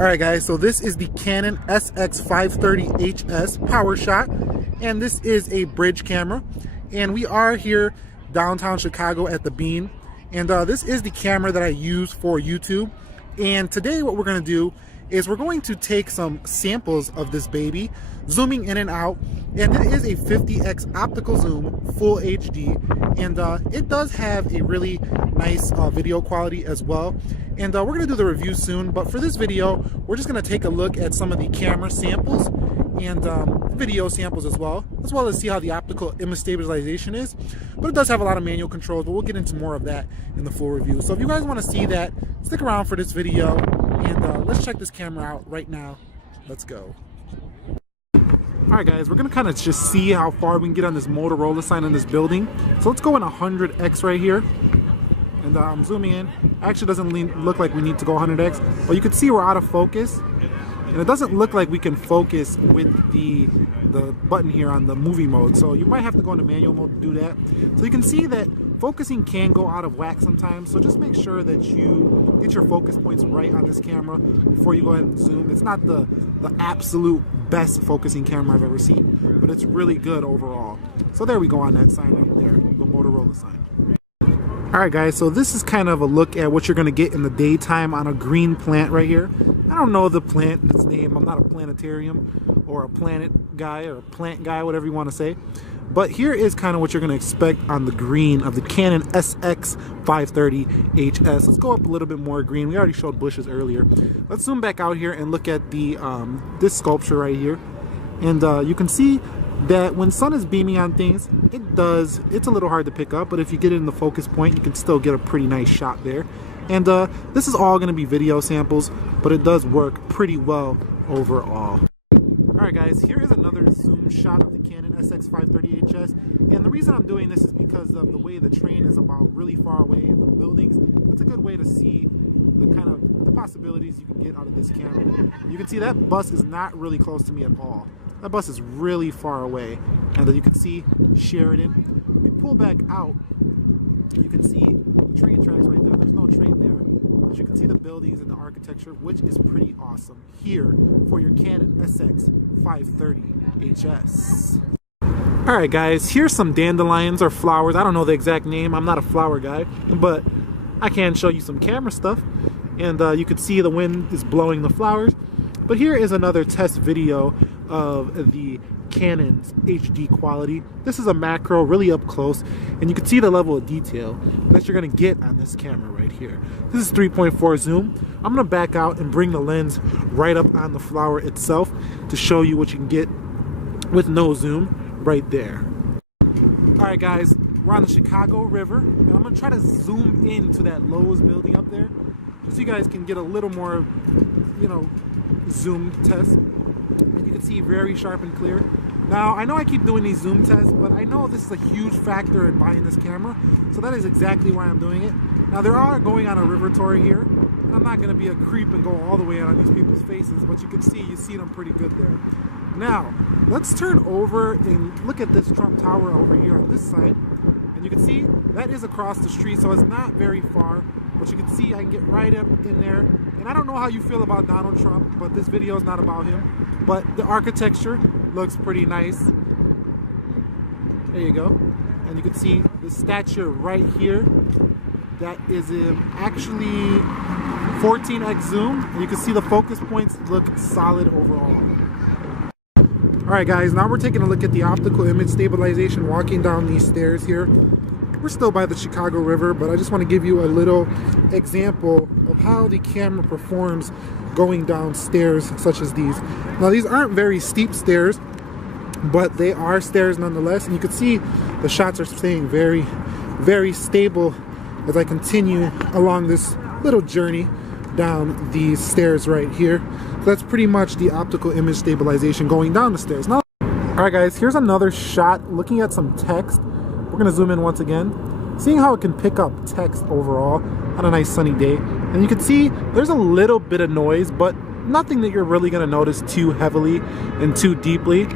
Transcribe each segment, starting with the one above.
Alright guys, so this is the Canon SX530 HS PowerShot, and this is a bridge camera, and we are here downtown Chicago at the Bean, and this is the camera that I use for YouTube. And today what we're going to do is we're going to take some samples of this baby, zooming in and out, and it is a 50x optical zoom, full HD, and it does have a really nice video quality as well. And we're going to do the review soon, but for this video we're just going to take a look at some of the camera samples and video samples as well as see how the optical image stabilization is. But it does have a lot of manual controls, but we'll get into more of that in the full review. So if you guys want to see that, stick around for this video, and let's check this camera out right now. Let's go. Alright guys, we're going to kind of just see how far we can get on this Motorola sign in this building. So let's go in 100x right here. And I'm zooming in. Actually doesn't look like we need to go 100x, but you can see we're out of focus. And it doesn't look like we can focus with the button here on the movie mode. So you might have to go into manual mode to do that. So you can see that focusing can go out of whack sometimes. So just make sure that you get your focus points right on this camera before you go ahead and zoom. It's not the absolute best focusing camera I've ever seen, but it's really good overall. So there we go on that sign right there, the Motorola sign. Alright guys, so this is kind of a look at what you're going to get in the daytime on a green plant right here. I don't know the plant, its name. I'm not a planetarium or a planet guy or a plant guy, whatever you want to say. But here is kind of what you're going to expect on the green of the Canon SX530 HS. Let's go up a little bit more green. We already showed bushes earlier. Let's zoom back out here and look at the this sculpture right here. And you can see that when sun is beaming on things, it's a little hard to pick up, but if you get it in the focus point, you can still get a pretty nice shot there. And this is all going to be video samples, but it does work pretty well overall. Alright guys, here is another zoom shot of the Canon SX530 HS, and the reason I'm doing this is because of the way the train is about really far away in the buildings. It's a good way to see the possibilities you can get out of this camera. You can see that bus is not really close to me at all. That bus is really far away, and you can see Sheridan. We pull back out, you can see the train tracks right there. There's no train there, but you can see the buildings and the architecture, which is pretty awesome here for your Canon SX530 HS. Alright guys, here's some dandelions or flowers. I don't know the exact name. I'm not a flower guy, but I can show you some camera stuff. And you can see the wind is blowing the flowers. But here is another test video of the Canon's HD quality. This is a macro, really up close, and you can see the level of detail that you're going to get on this camera right here. This is 3.4 zoom. I'm going to back out and bring the lens right up on the flower itself to show you what you can get with no zoom right there. Alright guys, we're on the Chicago River, and I'm going to try to zoom into that Lowe's building up there just so you guys can get a little more, zoom test. And you can see very sharp and clear. Now, I know I keep doing these zoom tests, but I know this is a huge factor in buying this camera, so that is exactly why I'm doing it. Now, they are going on a river tour here, and I'm not going to be a creep and go all the way out on these people's faces, but you see them pretty good there. Now, let's turn over and look at this Trump Tower over here on this side, and you can see that is across the street, so it's not very far. But you can see I can get right up in there. And I don't know how you feel about Donald Trump, but this video is not about him. But the architecture looks pretty nice. There you go. And you can see the statue right here. That is actually 14x zoom. And you can see the focus points look solid overall. Alright guys, now we're taking a look at the optical image stabilization walking down these stairs here. We're still by the Chicago River, but I just want to give you a little example of how the camera performs going down stairs such as these. Now these aren't very steep stairs, but they are stairs nonetheless, and you can see the shots are staying very, very stable as I continue along this little journey down these stairs right here. So that's pretty much the optical image stabilization going down the stairs. Now, alright guys, here's another shot looking at some text. We're going to zoom in once again, seeing how it can pick up text overall on a nice sunny day. And you can see there's a little bit of noise, but nothing that you're really going to notice too heavily and too deeply.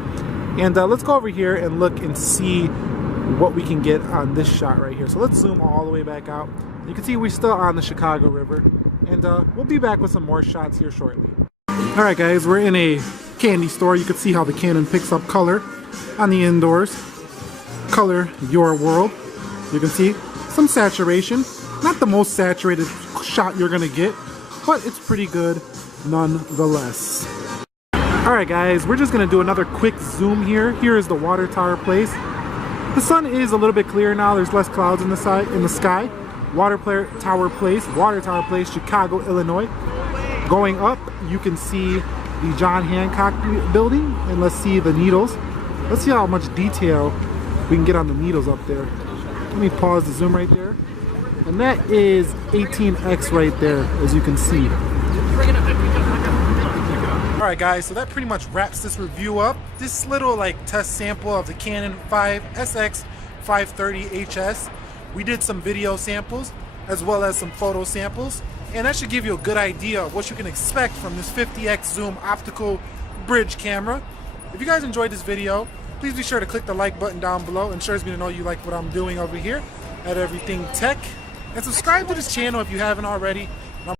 And let's go over here and look and see what we can get on this shot right here. So let's zoom all the way back out. You can see we're still on the Chicago River, and we'll be back with some more shots here shortly. Alright guys, we're in a candy store. You can see how the Canon picks up color on the indoors. Color your world. You can see some saturation. Not the most saturated shot you're gonna get, but it's pretty good nonetheless. Alright guys, we're just gonna do another quick zoom here. Here is the water tower place. The sun is a little bit clearer now. There's less clouds in the sky. Water tower place, Chicago, Illinois. Going up, you can see the John Hancock building, and let's see the needles. Let's see how much detail we can get on the needles up there. Let me pause the zoom right there. And that is 18x right there, as you can see. Alright guys, so that pretty much wraps this review up. This little test sample of the Canon SX530 HS. We did some video samples as well as some photo samples, and that should give you a good idea of what you can expect from this 50x zoom optical bridge camera. If you guys enjoyed this video, please be sure to click the like button down below. It ensures me to know you like what I'm doing over here at Everything Tech. And subscribe to this channel if you haven't already.